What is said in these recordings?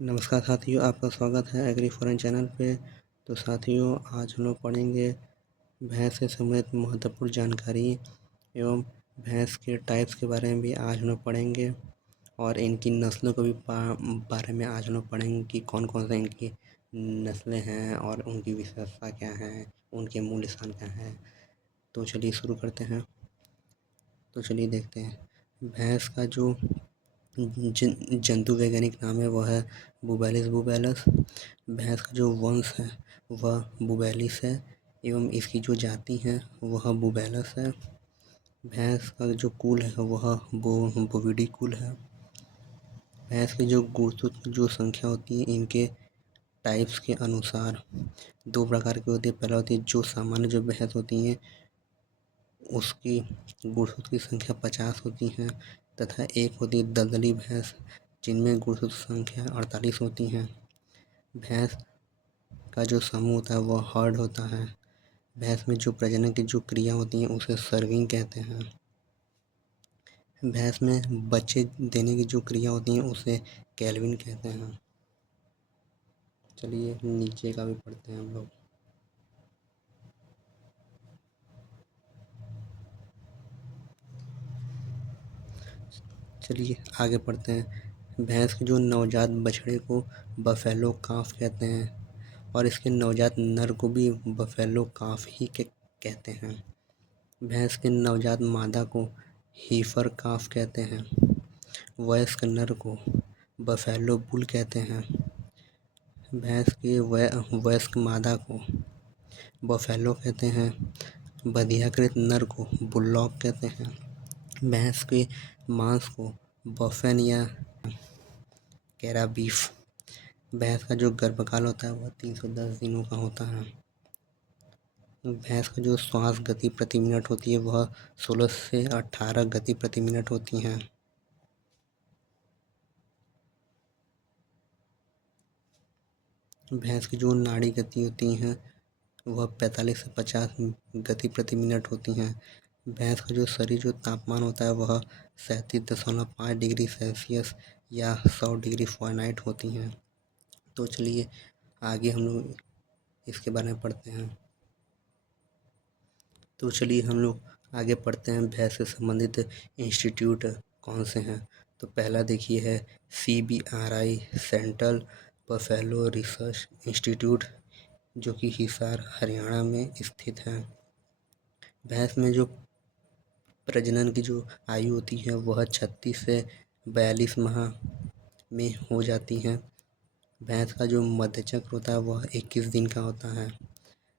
नमस्कार साथियों, आपका स्वागत है एग्री फॉरेन चैनल पे। तो साथियों, आज हम लोग पढ़ेंगे भैंस से संबंधित महत्वपूर्ण जानकारी एवं भैंस के टाइप्स के बारे में भी आज हम लोग पढ़ेंगे और इनकी नस्लों को भी बारे में आज हम लोग पढ़ेंगे कि कौन कौन से इनकी नस्लें हैं और उनकी विशेषता क्या है, उनके मूल स्थान क्या है। तो चलिए शुरू करते हैं। तो चलिए देखते हैं भैंस का जो जंतु वैज्ञानिक नाम है वह है बुबैलिस बुबैलस। भैंस का जो वंश है वह बुबैलिस है एवं इसकी जो जाति है वह बुबैलस है। भैंस का जो कुल है वह बोविडी कुल है। भैंस की जो गुणसूत्र की जो संख्या होती है इनके टाइप्स के अनुसार दो प्रकार की होती है। पहला होती है जो सामान्य जो भैंस होती हैं उसकी गुणसूत्र की संख्या 50 होती है तथा एक होती है दलदली भैंस जिनमें गुणसूत्र संख्या 48 होती हैं। भैंस का जो समूह होता है वह हर्ड होता है। भैंस में जो प्रजनन की जो क्रिया होती है उसे सर्विंग कहते हैं। भैंस में बच्चे देने की जो क्रिया होती है उसे कैल्विन कहते हैं। चलिए नीचे का भी पढ़ते हैं हम लोग। चलिए आगे पढ़ते हैं। भैंस के जो नवजात बछड़े को बफेलो काफ कहते हैं और इसके नवजात नर को भी बफेलो काफ ही कहते हैं। भैंस के नवजात मादा को हीफर काफ कहते हैं। वयस्क नर को बफेलो बुल कहते हैं। भैंस के वयस्क मादा को बफेलो कहते हैं। बधियाकृत नर को बुलडॉग कहते हैं। भैंस के मांस को बफेन या कैरा बीफ। भैंस का जो गर्भकाल होता है वह 310 दिनों का होता है। भैंस का जो श्वास गति प्रति मिनट होती है वह 16 से 18 गति प्रति मिनट होती हैं। भैंस की जो नाड़ी गति होती हैं वह 45 से 50 गति प्रति मिनट होती हैं। भैंस का जो शरीर जो तापमान होता है वह 37.5 डिग्री सेल्सियस या 100 डिग्री फ़ारेनहाइट होती हैं। तो चलिए आगे हम लोग इसके बारे में पढ़ते हैं। तो चलिए हम लोग आगे पढ़ते हैं भैंस से संबंधित इंस्टीट्यूट कौन से हैं। तो पहला देखिए है CBRI central buffalo research institute जो कि हिसार हरियाणा में स्थित है। भैंस में जो प्रजनन की जो आयु होती है वह 36 से 42 माह में हो जाती है। भैंस का जो मध्यचक्र होता है वह 21 दिन का होता है।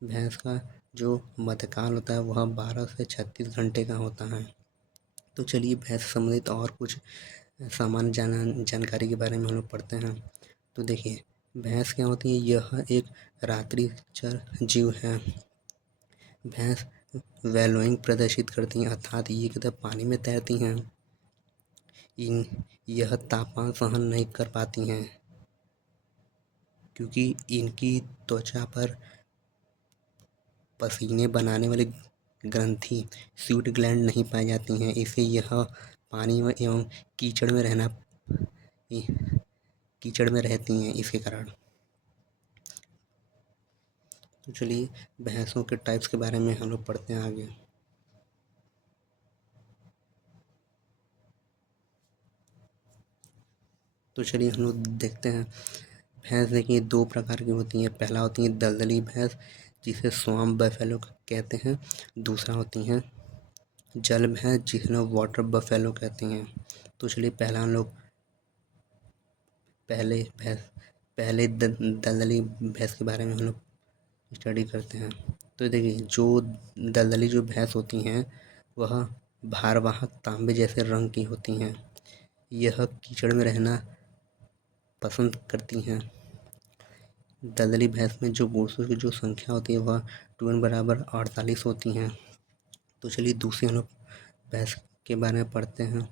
भैंस का जो मध्यकाल होता है वह 12 से 36 घंटे का होता है। तो चलिए भैंस से संबंधित और कुछ सामान्य जानकारी के बारे में हम लोग पढ़ते हैं। तो देखिए भैंस क्या होती है, यह एक रात्रिचर जीव है। भैंस वैलोइंग प्रदर्शित करती हैं अर्थात ये किधर पानी में तैरती हैं। यह तापमान सहन नहीं कर पाती हैं क्योंकि इनकी त्वचा पर पसीने बनाने वाली ग्रंथि स्वीट ग्लैंड नहीं पाई जाती हैं। इससे यह पानी में एवं कीचड़ में रहती हैं इसके कारण। तो चलिए भैंसों के टाइप्स के बारे में हम लोग पढ़ते हैं आगे। तो चलिए हम लोग देखते हैं। भैंस देखिए दो प्रकार की होती हैं। पहला होती है दलदली भैंस जिसे स्वाम्प बफेलो कहते हैं। दूसरा होती हैं जल भैंस जिसे लोग वाटर बफेलो कहते हैं। तो चलिए पहला हम लोग पहले दलदली भैंस के बारे में हम लोग स्टडी करते हैं। तो देखिए जो दलदली जो भैंस होती हैं वह भारवाहक तांबे जैसे रंग की होती हैं। यह कीचड़ में रहना पसंद करती हैं। दलदली भैंस में जो गुणसूत्र की जो संख्या होती है वह 2n बराबर 48 होती हैं। तो चलिए दूसरी हम लोग भैंस के बारे में पढ़ते हैं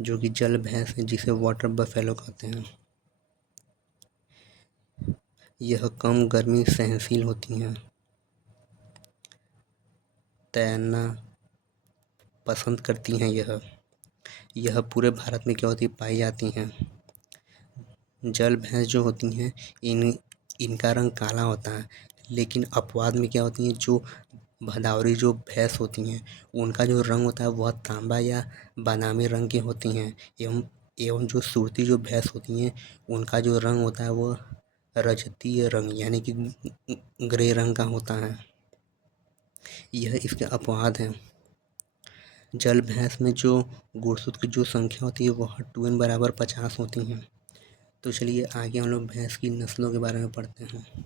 जो कि जल भैंस है जिसे वाटर बफेलो कहते हैं। यह कम गर्मी सहनशील होती हैं। तैरना पसंद करती हैं। यह पूरे भारत में क्या होती है पाई जाती हैं। जल भैंस जो होती हैं इनका रंग काला होता है, लेकिन अपवाद में क्या होती हैं, जो भदावरी जो भैंस होती हैं उनका जो रंग होता है वह तांबा या बादामी रंग की होती हैं। एवं एवं जो सूरती जो भैंस होती हैं उनका जो रंग होता है वह रजतीय रंग यानी कि ग्रे रंग का होता है। यह इसके अपवाद हैं। जल भैंस में जो गुणसूत्र की जो संख्या होती है वह 2n बराबर 50 होती हैं। तो चलिए आगे हम लोग भैंस की नस्लों के बारे में पढ़ते हैं।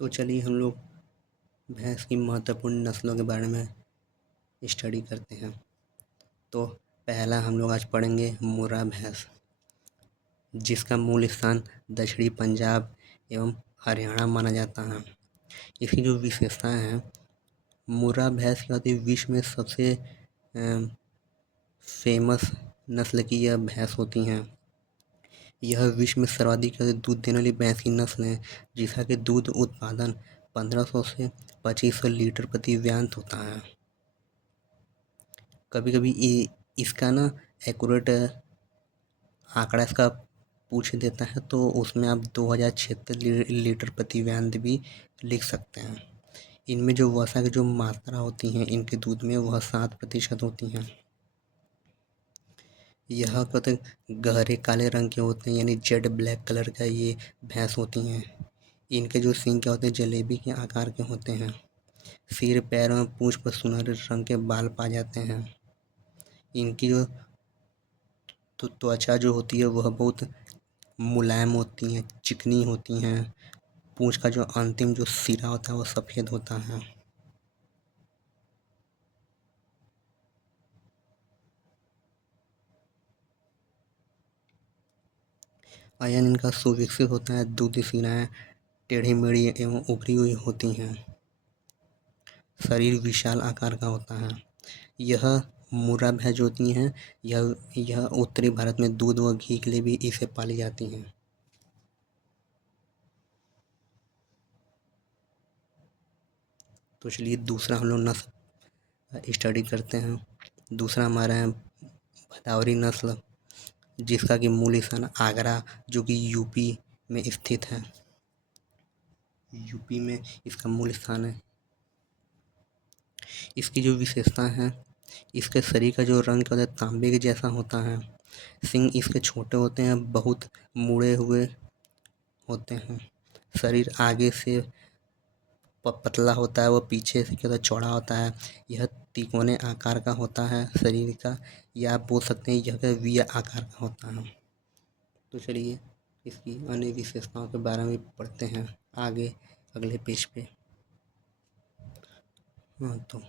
तो चलिए हम लोग भैंस की महत्वपूर्ण नस्लों के बारे में स्टडी करते हैं। तो पहला हम लोग आज पढ़ेंगे मुर्रा भैंस, जिसका मूल स्थान दक्षिणी पंजाब एवं हरियाणा माना जाता है। इसकी जो विशेषताएं हैं, मुर्रा भैंस क्या होती है, विश्व में सबसे फेमस नस्ल की यह भैंस होती हैं। यह विश्व में सर्वाधिक दूध देने वाली भैंस की नस्ल है, जिसका कि दूध उत्पादन 1500 से 2500 लीटर प्रति व्यांत होता है। कभी कभी इसका ना एक्यूरेट आंकड़ा इसका पूछ देता है, तो उसमें आप 2076 लीटर प्रति व्यांत भी लिख सकते हैं। इनमें जो वसा की जो मात्रा होती है इनके दूध में वह 7% होती हैं। यह कहते गहरे काले रंग के होते हैं, यानी जेड ब्लैक कलर का ये भैंस होती हैं। इनके जो सींग क्या होते हैं, जलेबी के आकार के होते हैं। सिर, पैर और पूंछ पर सुनहरे रंग के बाल पाए जाते हैं। इनकी जो त्वचा जो होती है वह बहुत मुलायम होती हैं, चिकनी होती हैं। पूंछ का जो अंतिम जो सिरा होता है वह सफ़ेद होता है। आयन इनका सुविकसित होता है। दूधी सिराएं टेढ़ी मेढ़ी एवं उभरी हुई होती हैं। शरीर विशाल आकार का होता है। यह मुर्रा भैंस जो होती हैं यह उत्तरी भारत में दूध व घी के लिए भी इसे पाली जाती हैं। तो चलिए दूसरा हम लोग नस्ल स्टडी करते हैं। दूसरा हमारा है भदावरी नस्ल, जिसका कि मूल स्थान आगरा जो कि यूपी में स्थित है। यूपी में इसका मूल स्थान है। इसकी जो विशेषता है, इसके शरीर का जो रंग होता है तांबे के जैसा होता है। सींग इसके छोटे होते हैं, बहुत मुड़े हुए होते हैं। शरीर आगे से पतला होता है, वह पीछे से क्या होता है चौड़ा होता है। यह तिकोने आकार का होता है शरीर का, या आप बोल सकते हैं यह वी आकार का होता है। तो चलिए इसकी अन्य विशेषताओं के बारे में पढ़ते हैं आगे अगले पेज पे। हाँ, तो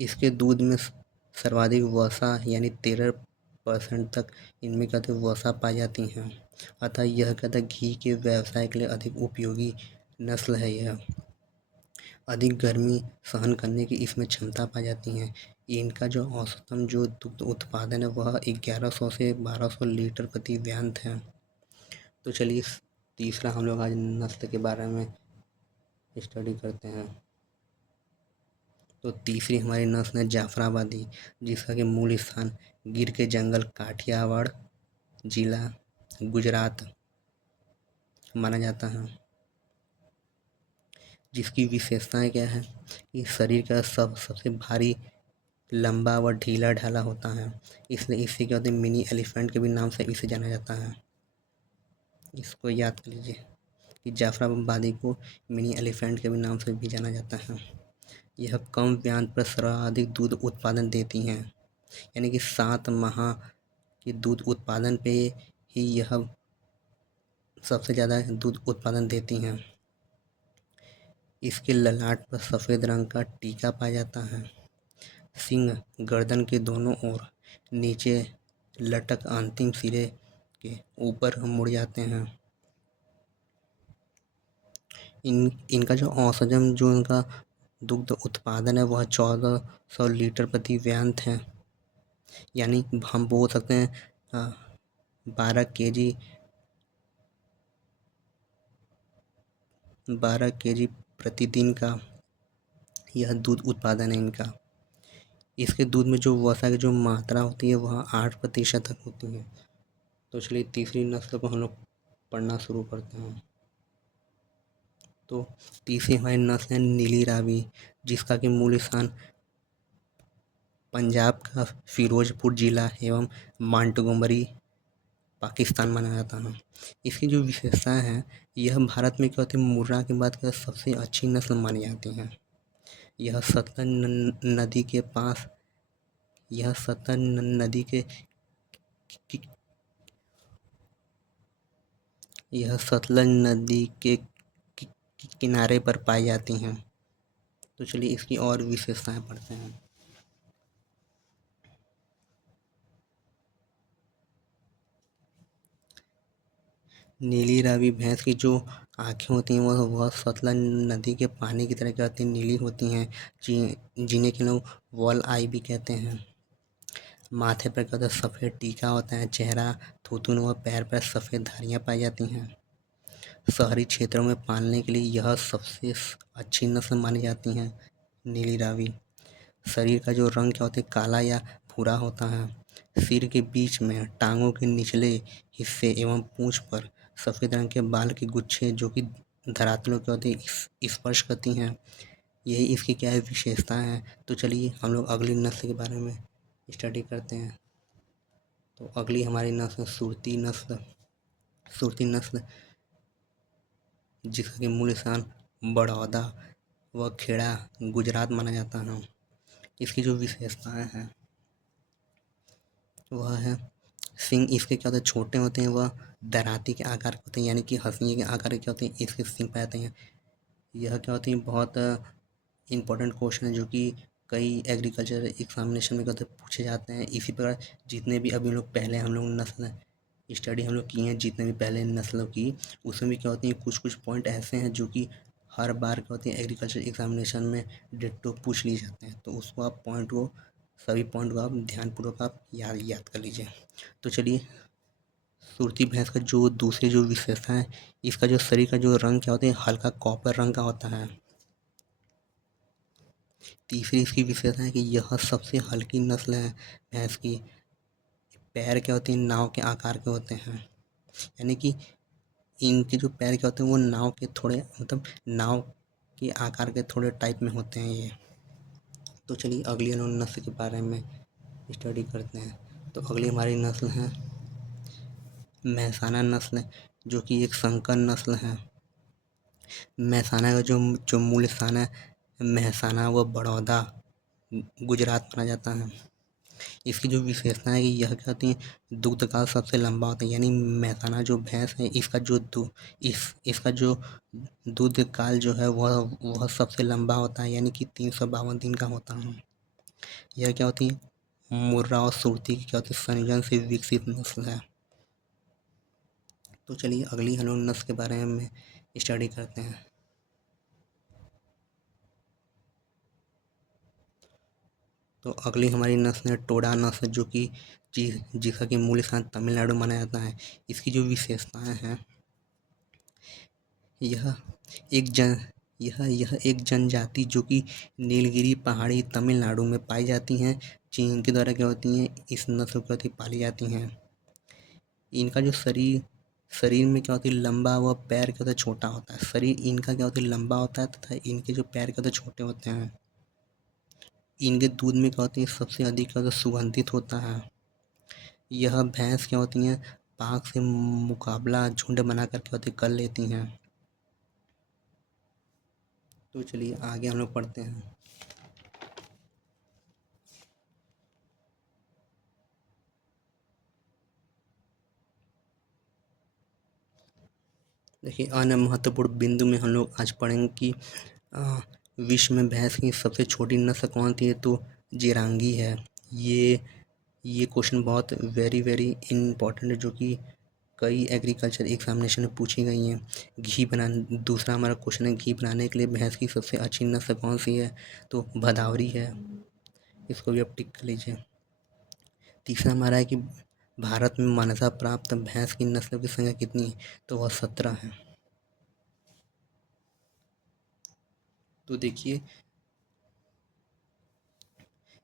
इसके दूध में सर्वाधिक वसा यानी 13% तक इनमें कहते वसा पाई जाती हैं। अतः यह कहते घी के व्यवसाय के लिए अधिक उपयोगी नस्ल है। यह अधिक गर्मी सहन करने की इसमें क्षमता पाई जाती है। इनका जो औसतन जो दुग्ध उत्पादन है वह 1100 से 1200 लीटर प्रति व्यांत है। तो चलिए तीसरा हम लोग आज नस्ल के बारे में स्टडी करते हैं। तो तीसरी हमारी नस्ल है जाफराबादी, जिसका कि मूल स्थान गिर के जंगल काठियावाड़ जिला गुजरात माना जाता है। जिसकी विशेषताएं क्या है कि शरीर का सबसे भारी, लंबा व ढीला ढाला होता है, इसलिए इसे क्या होते हैं मिनी एलिफेंट के भी नाम से इसे जाना जाता है। इसको याद कर लीजिए कि जाफराबादी को मिनी एलिफेंट के भी नाम से भी जाना जाता है। यह कम व्यांत पर सर्वाधिक दूध उत्पादन देती हैं, यानी कि 7 माह के दूध उत्पादन पे ही यह सबसे ज़्यादा दूध उत्पादन देती हैं। इसके ललाट पर सफ़ेद रंग का टीका पाया जाता है। सींग गर्दन के दोनों ओर नीचे लटक अंतिम सिरे के ऊपर मुड़ जाते हैं। इनका जो औसतन जो इनका दुग्ध उत्पादन है वह 1400 लीटर प्रति व्यांत है, यानी हम बोल सकते हैं 12 केजी प्रतिदिन का यह दूध उत्पादन है इनका। इसके दूध में जो वसा की जो मात्रा होती है वह 8% तक होती है। तो चलिए तीसरी नस्ल को हम लोग पढ़ना शुरू करते हैं। तो तीसरी हमारी नस्ल है नीली रावी, जिसका कि मूल स्थान पंजाब का फिरोजपुर जिला एवं मांटगोमरी पाकिस्तान माना जाता है। इसकी जो विशेषताएं हैं, यह भारत में क्या होती है, मुर्रा के बाद क्या सबसे अच्छी नस्ल मानी जाती है। यह सतलज नदी के पास यह सतलज नदी के कि- यह सतलज नदी के किनारे पर पाई जाती हैं। तो चलिए इसकी और विशेषताएं पढ़ते हैं। नीली रावी भैंस की जो आँखें होती हैं वह सतलज नदी के पानी की तरह क्या होती हैं, नीली होती हैं, जिन्हें कि लोग वॉल आई भी कहते हैं। माथे पर क्या होता है, सफ़ेद टीका होता है। चेहरा, थूथुन व पैर पर सफ़ेद धारियाँ पाई जाती हैं। शहरी क्षेत्रों में पालने के लिए यह सबसे अच्छी नस्ल मानी जाती हैं, नीली रावी। शरीर का जो रंग क्या होता है, काला या भूरा होता है। सिर के बीच में, टांगों के निचले हिस्से एवं पूंछ पर सफ़ेद रंग के बाल के गुच्छे जो कि धरातलों के होते हैं स्पर्श करती हैं। यही इसकी क्या है, विशेषताएं हैं। तो चलिए हम लोग अगली नस्ल के बारे में स्टडी करते हैं। तो अगली हमारी नस्ल सुरती नस्ल, जिसका कि मूल स्थान बड़ौदा व खेड़ा गुजरात माना जाता है। इसकी जो विशेषताएं हैं वह है सींग इसके क्या होते हैं, छोटे होते हैं। वह दराती के आकार के होते हैं, यानी कि हंसिए के आकार के होते हैं। इसके सींग पाए जाते हैं। यह क्या होती है, बहुत इंपॉर्टेंट क्वेश्चन है जो कि कई एग्रीकल्चर एग्जामिनेशन में क्या होते हैं, पूछे जाते हैं। इसी प्रकार जितने भी अभी लोग पहले हम लोग नस्ल स्टडी हम लोग किए हैं, जितने भी पहले नस्लों की, उसमें भी क्या होती है, कुछ कुछ पॉइंट ऐसे हैं जो कि हर बार क्या होती है एग्रीकल्चर एग्जामिनेशन में डिट्टो पूछ लिए जाते हैं। तो उसको आप सभी पॉइंट को आप ध्यानपूर्वक आप याद कर लीजिए। तो चलिए सुरती भैंस का जो दूसरी जो विशेषता है, इसका जो शरीर का जो रंग क्या होता है, हल्का कॉपर रंग का होता है। तीसरी इसकी विशेषता है कि यह सबसे हल्की नस्ल है भैंस की। पैर क्या होते हैं, नाव के आकार के होते हैं, यानी कि इनके जो पैर क्या होते हैं वो नाव के थोड़े मतलब नाव के आकार के थोड़े टाइप में होते हैं ये। तो चलिए अगली नस्ल के बारे में स्टडी करते हैं। तो अगली हमारी नस्ल है मेहसाना नस्ल, जो कि एक संकर नस्ल है। मेहसाना का जो जो मूल स्थान है मेहसाना व बड़ौदा गुजरात माना जाता है। इसकी जो विशेषता है कि यह क्या होती है, दुग्ध काल सबसे लंबा होता है, यानी मेहसाना जो भैंस है इसका जो दूध काल जो है वह सबसे लंबा होता है, यानी कि 352 दिन का होता है। यह क्या होती है, मुर्रा और सुरती की क्या होती है, संयोजन से विकसित नस्ल है। तो चलिए अगली हम लोग नस्ल के बारे में स्टडी करते हैं। तो अगली हमारी नस्ल है टोडा नस्ल, जो कि जिसका कि मूल स्थान तमिलनाडु माना जाता है। इसकी जो विशेषताएं हैं, यह एक जन यह एक जनजाति जो कि नीलगिरी पहाड़ी तमिलनाडु में पाई जाती हैं, जिनके द्वारा क्या होती हैं, इस नस्ल को पाली जाती हैं। इनका जो शरीर में क्या होती है, लंबा व पैर क्या होता है, छोटा होता है। शरीर इनका क्या होता है, लंबा होता है तथा इनके जो पैर क्या होते हैं, छोटे होते हैं। इनके दूध में क्या होती है, सबसे अधिक क्या होता है, सुगंधित होता है। यह भैंस क्या होती हैं, पाक से मुकाबला झुंड बना कर क्या होती कर लेती हैं। तो चलिए आगे हम लोग पढ़ते हैं। देखिए अन्य महत्वपूर्ण बिंदु में हम लोग आज पढ़ेंगे कि अ, विश्व में भैंस की सबसे छोटी नस्ल कौन सी है, तो जिरांगी है। ये क्वेश्चन बहुत वेरी वेरी इंपॉर्टेंट है, जो कि कई एग्रीकल्चर एग्जामिनेशन में पूछी गई हैं। दूसरा हमारा क्वेश्चन है, घी बनाने के लिए भैंस की सबसे अच्छी नस्ल कौन सी है, तो भदावरी है। इसको भी आप टिक कर लीजिए। तीसरा हमारा है कि भारत में मान्यता प्राप्त भैंस की नस्लों की संख्या कितनी है, तो वह 17 है। तो देखिए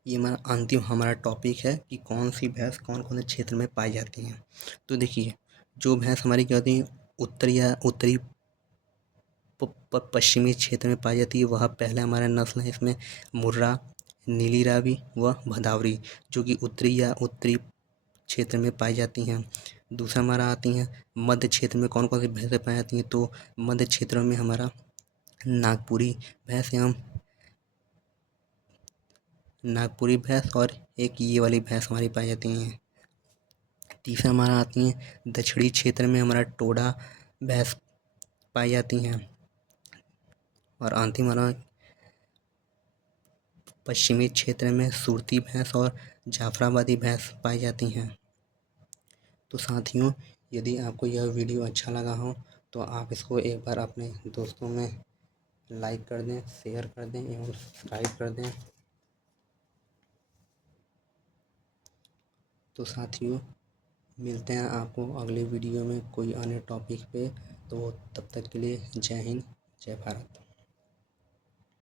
ये हमारा टॉपिक है कि कौन सी भैंस कौन कौन से क्षेत्र में पाई जाती हैं। तो देखिए, जो भैंस हमारी क्या होती है, उत्तरी पश्चिमी क्षेत्र में पाई जाती है, वह पहला हमारा नस्ल है इसमें मुर्रा, नीली रावी व भदावरी, जो कि उत्तरी क्षेत्र में पाई जाती हैं। दूसरा हमारा आती हैं मध्य क्षेत्र में कौन कौन सी भैंसें पाई जाती हैं, तो मध्य क्षेत्रों में हमारा नागपुरी भैंस और एक ये वाली भैंस हमारी पाई जाती हैं। तीसरा हमारा आती हैं दक्षिणी क्षेत्र में हमारा टोडा भैंस पाई जाती हैं। और अंतिम हमारा पश्चिमी क्षेत्र में सुरती भैंस और जाफराबादी भैंस पाई जाती हैं। तो साथियों, यदि आपको यह वीडियो अच्छा लगा हो तो आप इसको एक बार अपने दोस्तों में लाइक कर दें, शेयर कर दें एवं सब्सक्राइब कर दें। तो साथियों, मिलते हैं आपको अगले वीडियो में कोई अन्य टॉपिक पे। तो तब तक के लिए जय हिंद, जय भारत।